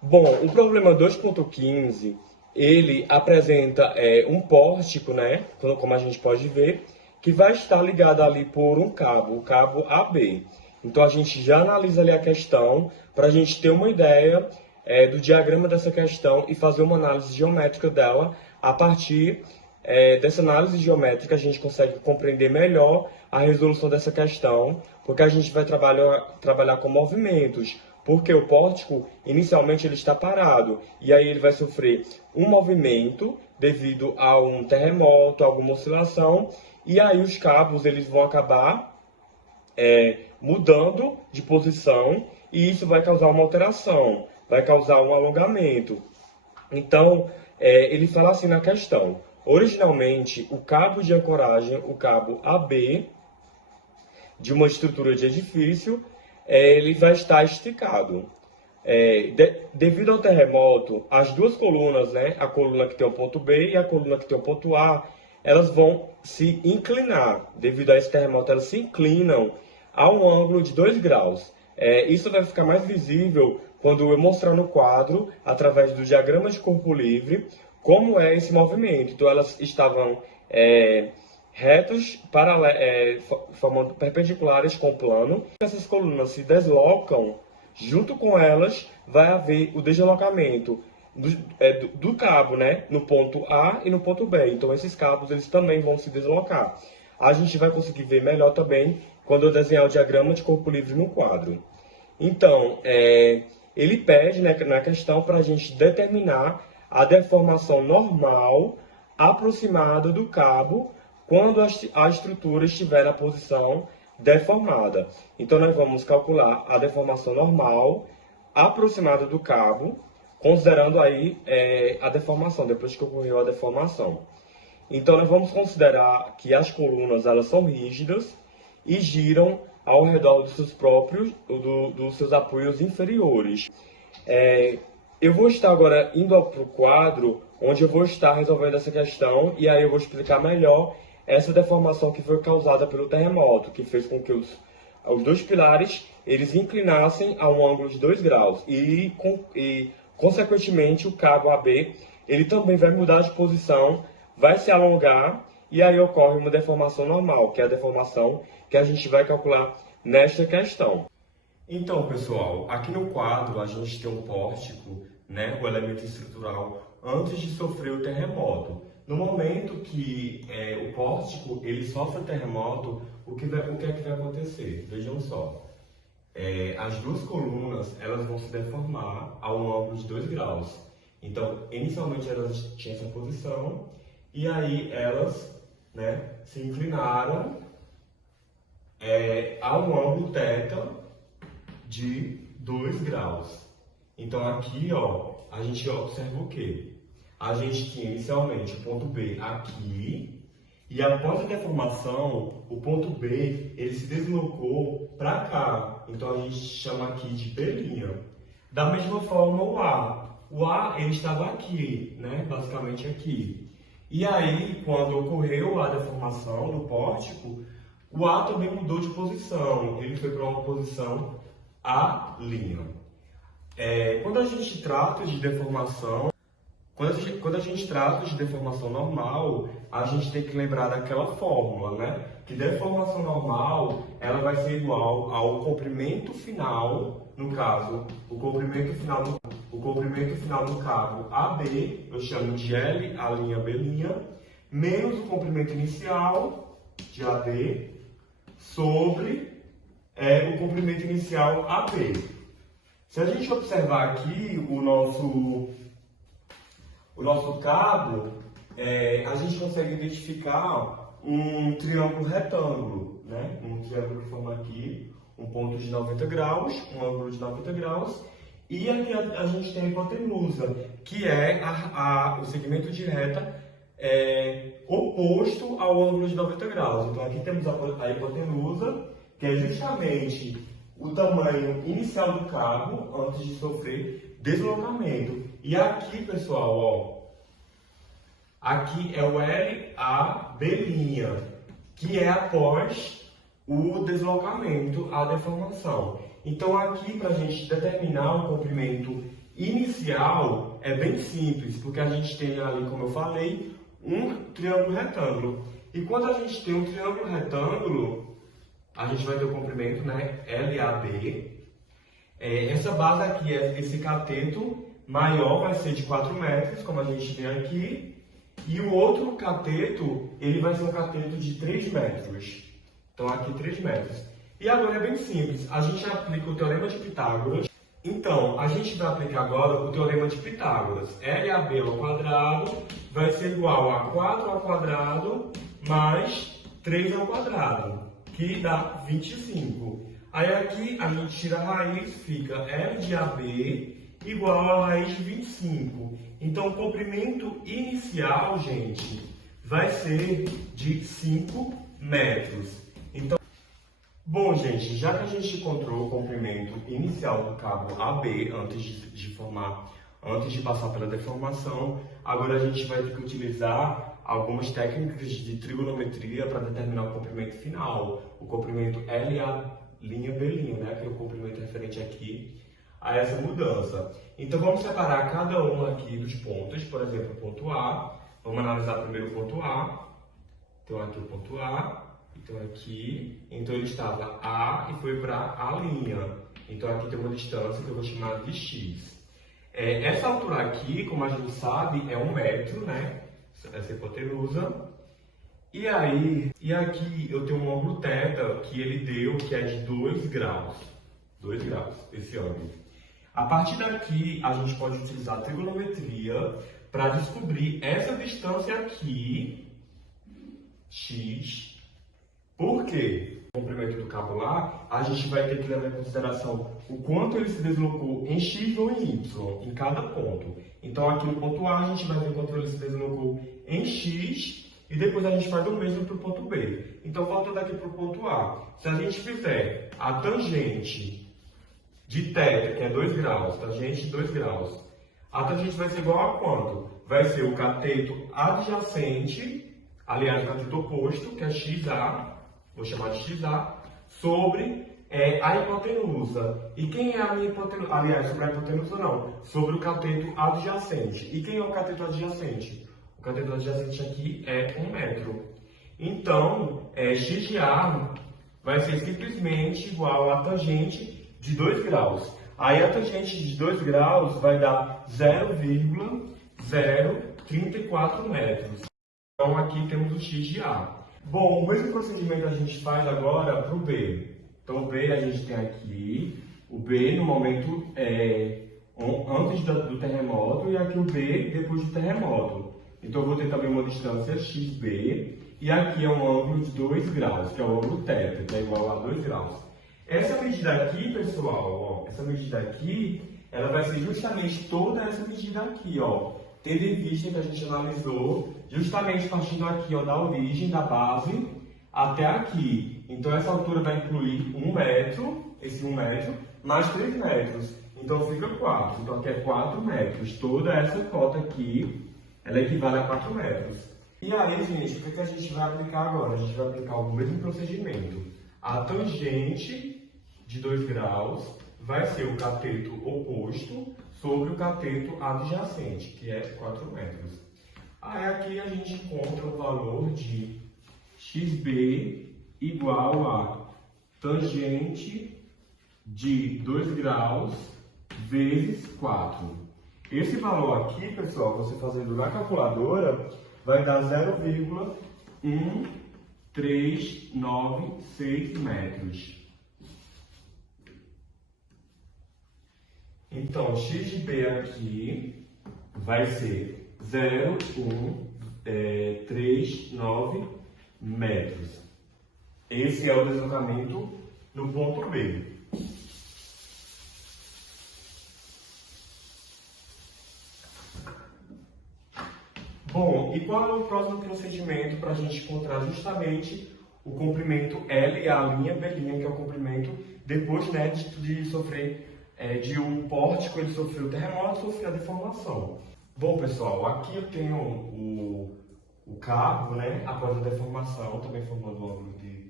Bom, o problema 2.15, ele apresenta um pórtico, né, como a gente pode ver, que vai estar ligado ali por um cabo, o cabo AB. Então a gente já analisa ali a questão para a gente ter uma ideia do diagrama dessa questão e fazer uma análise geométrica dela. A partir dessa análise geométrica a gente consegue compreender melhor a resolução dessa questão, porque a gente vai trabalhar com movimentos, porque o pórtico, inicialmente, ele está parado, e aí ele vai sofrer um movimento devido a um terremoto, alguma oscilação, e aí os cabos eles vão acabar mudando de posição, e isso vai causar uma alteração, vai causar um alongamento. Então, ele fala assim na questão: originalmente, o cabo de ancoragem, o cabo AB, de uma estrutura de edifício, ele vai estar esticado. Devido ao terremoto, as duas colunas, né, a coluna que tem o ponto B e a coluna que tem o ponto A, elas vão se inclinar. Devido a esse terremoto, elas se inclinam a um ângulo de 2 graus. Isso vai ficar mais visível quando eu mostrar no quadro, através do diagrama de corpo livre, como é esse movimento. Então, elas estavam retos, formando perpendiculares com o plano. Essas colunas se deslocam, junto com elas vai haver o deslocamento do cabo, né, no ponto A e no ponto B. Então esses cabos eles também vão se deslocar. A gente vai conseguir ver melhor também quando eu desenhar o diagrama de corpo livre no quadro. Então, ele pede, né, na questão para a gente determinar a deformação normal aproximada do cabo quando a estrutura estiver na posição deformada. Então, nós vamos calcular a deformação normal aproximada do cabo, considerando aí a deformação, depois que ocorreu a deformação. Então, nós vamos considerar que as colunas elas são rígidas e giram ao redor dos seus próprios, dos seus apoios inferiores. Eu vou estar agora indo para o quadro, onde eu vou estar resolvendo essa questão, e aí eu vou explicar melhor essa deformação que foi causada pelo terremoto, que fez com que os dois pilares eles inclinassem a um ângulo de 2 graus. Consequentemente, o cabo AB ele também vai mudar de posição, vai se alongar, e aí ocorre uma deformação normal, que é a deformação que a gente vai calcular nesta questão. Então, pessoal, aqui no quadro a gente tem um pórtico, né, o elemento estrutural, antes de sofrer o terremoto. No momento que o pórtico ele sofre o terremoto, o que é que vai acontecer? Vejam só. As duas colunas elas vão se deformar a um ângulo de 2 graus. Então, inicialmente elas tinham essa posição, e aí elas, né, se inclinaram a um ângulo θ de 2 graus. Então aqui, ó, a gente observa o quê? A gente tinha inicialmente o ponto B aqui, e após a deformação, o ponto B ele se deslocou para cá. Então a gente chama aqui de B'. Da mesma forma o A. O A ele estava aqui, né? Basicamente aqui. E aí, quando ocorreu a deformação do pórtico, o A também mudou de posição. Ele foi para uma posição A'. Quando a gente trata de deformação, quando a gente trata de deformação normal, a gente tem que lembrar daquela fórmula, né? Que deformação normal, ela vai ser igual ao comprimento final, no caso, o comprimento final do cabo AB, eu chamo de L'A'B', menos o comprimento inicial de AD sobre o comprimento inicial AB. Se a gente observar aqui o nosso cabo, a gente consegue identificar um triângulo retângulo, né? Um triângulo que forma aqui um ponto de 90 graus, um ângulo de 90 graus, e aqui a gente tem a hipotenusa, que é o segmento de reta oposto ao ângulo de 90 graus. Então aqui temos a hipotenusa, que é justamente o tamanho inicial do cabo antes de sofrer deslocamento. E aqui, pessoal, ó, aqui é o L'A'B', que é após o deslocamento, a deformação. Então aqui, para a gente determinar o comprimento inicial é bem simples, porque a gente tem ali, como eu falei, um triângulo retângulo. E quando a gente tem um triângulo retângulo, a gente vai ter o comprimento, né, LAB. Essa base aqui, esse cateto maior vai ser de 4 metros, como a gente tem aqui. E o outro cateto, ele vai ser um cateto de 3 metros. Então aqui 3 metros. E agora é bem simples, a gente aplica o Teorema de Pitágoras. Então, a gente vai aplicar agora o Teorema de Pitágoras. LAB ao quadrado vai ser igual a 4 ao quadrado mais 3 ao quadrado, que dá 25. Aí aqui a gente tira a raiz, fica L de AB igual a raiz de 25. Então, o comprimento inicial, gente, vai ser de 5 metros. Bom, gente, já que a gente encontrou o comprimento inicial do cabo AB antes de passar pela deformação, agora a gente vai ter que utilizar algumas técnicas de trigonometria para determinar o comprimento final, o comprimento LA',B', né, que é o comprimento referente aqui a essa mudança. Então vamos separar cada um aqui dos pontos, por exemplo, o ponto A. Vamos analisar primeiro o ponto A. Então aqui o ponto A. Então aqui, então ele estava A e foi para A'. Então aqui tem uma distância que eu vou chamar de X. Essa altura aqui, como a gente sabe, é 1 metro, né? Essa hipotenusa. E aqui eu tenho um ângulo θ que ele deu, que é de 2 graus. 2 graus, esse ângulo. A partir daqui, a gente pode utilizar a trigonometria para descobrir essa distância aqui, X. Por quê? No comprimento do cabo lá, a gente vai ter que levar em consideração o quanto ele se deslocou em X ou em Y, em cada ponto. Então, aqui no ponto A, a gente vai ver quanto ele se deslocou em X e depois a gente faz o mesmo para o ponto B. Então, voltando aqui para o ponto A, se a gente fizer a tangente de θ, que é 2 graus, tangente de 2 graus, a tangente vai ser igual a quanto? Vai ser o cateto adjacente, aliás, o cateto oposto, que é XA, vou chamar de XA, sobre a hipotenusa. E quem é a minha hipotenusa? Aliás, sobre a hipotenusa não, sobre o cateto adjacente. E quem é o cateto adjacente? O cateto adjacente aqui é 1 metro. Então, x de A vai ser simplesmente igual a tangente de 2 graus. Aí a tangente de 2 graus vai dar 0,034 metros. Então aqui temos o x de A. Bom, o mesmo procedimento a gente faz agora para o B. Então, o B a gente tem aqui, o B no momento antes do terremoto e aqui o B depois do terremoto. Então, eu vou ter também uma distância XB e aqui é um ângulo de 2 graus, que é o ângulo θ, que é igual a 2 graus. Essa medida aqui, pessoal, essa medida aqui, ela vai ser justamente toda essa medida aqui, tendo em vista que a gente analisou justamente partindo aqui, da origem da base até aqui. Então, essa altura vai incluir 1 metro, esse 1 metro, mais 3 metros. Então, fica 4. Então, aqui é 4 metros. Toda essa cota aqui, ela equivale a 4 metros. E aí, gente, o que a gente vai aplicar agora? A gente vai aplicar o mesmo procedimento. A tangente de 2 graus vai ser o cateto oposto sobre o cateto adjacente, que é 4 metros. Aí aqui a gente encontra o valor de XB igual a tangente de 2 graus vezes 4. Esse valor aqui, pessoal, você fazendo na calculadora, vai dar 0,1396 metros. Então, x de b aqui vai ser 0,139 metros. Esse é o deslocamento no ponto B. Bom, e qual é o próximo procedimento para a gente encontrar justamente o comprimento L e a linha B', que é o comprimento depois, né, de sofrer de um pórtico, ele sofreu o terremoto, sofreu a deformação. Bom, pessoal, aqui eu tenho o cabo, né, após a deformação, também formando um ângulo de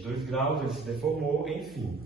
2 graus, ele se deformou, enfim.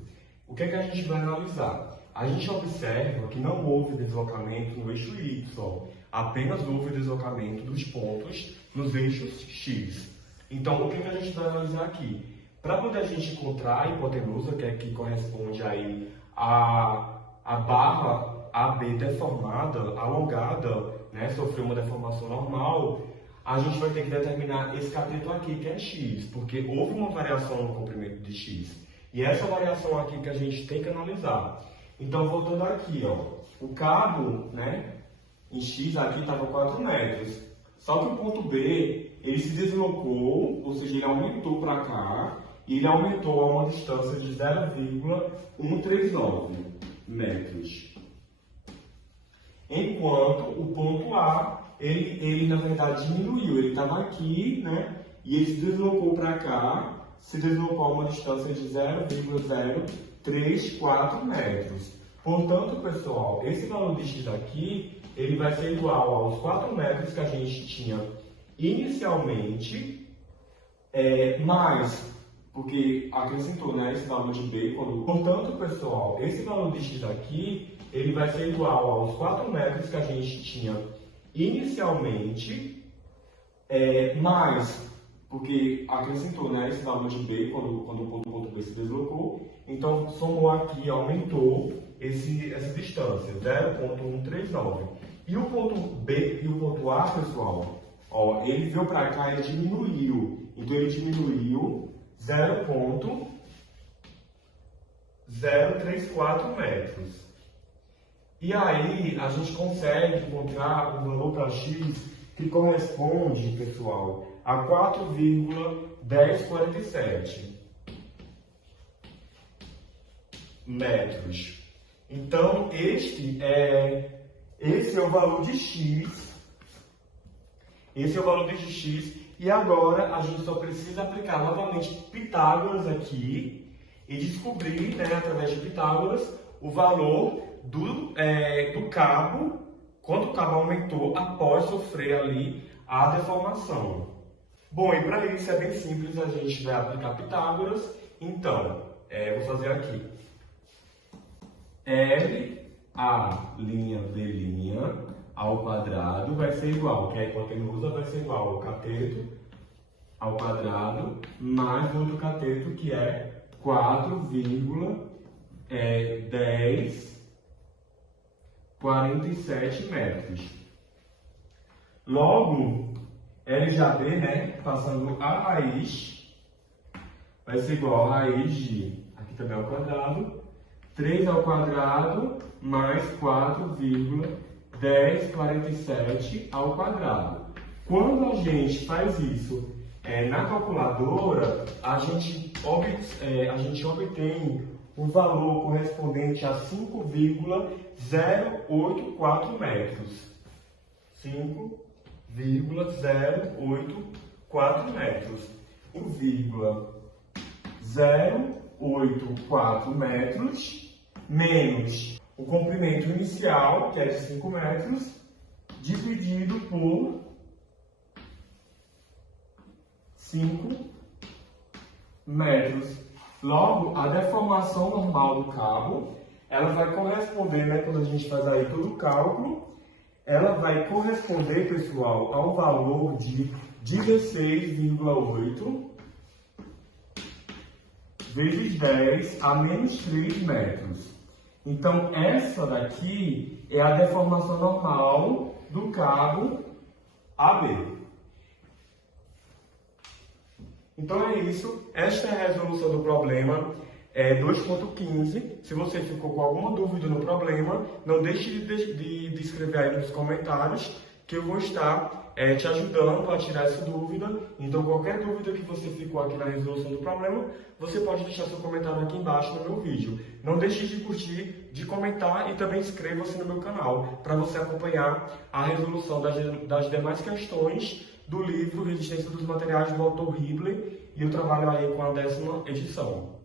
O que é que a gente vai analisar? a gente observa que não houve deslocamento no eixo Y, apenas houve deslocamento dos pontos nos eixos X. Então, o que a gente vai analisar aqui? Para poder a gente encontrar a hipotenusa, que é que corresponde aí a barra AB deformada, alongada, né, sofreu uma deformação normal, a gente vai ter que determinar esse cateto aqui, que é X, porque houve uma variação no comprimento de X. E essa variação aqui que a gente tem que analisar. Então, voltando aqui, ó, o cabo, né, em X aqui estava 4 metros. Só que o ponto B, ele se deslocou, ou seja, ele aumentou para cá, e ele aumentou a uma distância de 0,139 metros. Enquanto o ponto A, ele na verdade diminuiu, ele estava aqui, né, e ele se deslocou para cá, se deslocou a uma distância de 0,034 metros. Portanto, pessoal, esse valor de X aqui, ele vai ser igual aos 4 metros que a gente tinha inicialmente, mais, porque acrescentou, né, esse valor de B. Portanto, pessoal, esse valor de X aqui, ele vai ser igual aos 4 metros que a gente tinha inicialmente, mais, porque acrescentou, né, esse valor de B quando o ponto B se deslocou. Então, somou aqui, aumentou essa distância, 0,139. E o ponto B e o ponto A, pessoal, ó, ele veio para cá e diminuiu. Então, ele diminuiu 0,034 metros. E aí, a gente consegue encontrar o valor para X que corresponde, pessoal, a 4,1047 metros. Então, esse é o valor de X. Esse é o valor de X. E agora, a gente só precisa aplicar novamente Pitágoras aqui e descobrir, né, através de Pitágoras, o valor do cabo, quando o cabo aumentou após sofrer ali a deformação. Bom, e para isso é bem simples, a gente vai aplicar Pitágoras. Então, vou fazer aqui. L, A, linha, B, linha, ao quadrado vai ser igual, que a hipotenusa vai ser igual ao cateto ao quadrado, mais outro cateto que é 4,1047 metros. Logo, LJB, né, passando a raiz, vai ser igual a raiz de, aqui também ao quadrado, 3 ao quadrado mais 4,1047 ao quadrado. Quando a gente faz isso na calculadora, a gente obtém o valor correspondente a 5,084 metros. 5,084 metros. 1,084 metros menos o comprimento inicial, que é de 5 metros, dividido por 5 metros. Logo, a deformação normal do cabo, ela vai corresponder, né, quando a gente faz aí todo o cálculo, ela vai corresponder, pessoal, ao valor de 16,8 vezes 10 a menos 3 metros. Então, essa daqui é a deformação normal do cabo AB. Então é isso. Esta é a resolução do problema 2.15. Se você ficou com alguma dúvida no problema, não deixe de escrever aí nos comentários, que eu vou estar te ajudando a tirar essa dúvida. Então, qualquer dúvida que você ficou aqui na resolução do problema, você pode deixar seu comentário aqui embaixo no meu vídeo. Não deixe de curtir, de comentar e também inscreva-se no meu canal, para você acompanhar a resolução das demais questões do livro Resistência dos Materiais, do autor Hibbler, e eu trabalho aí com a 10ª edição.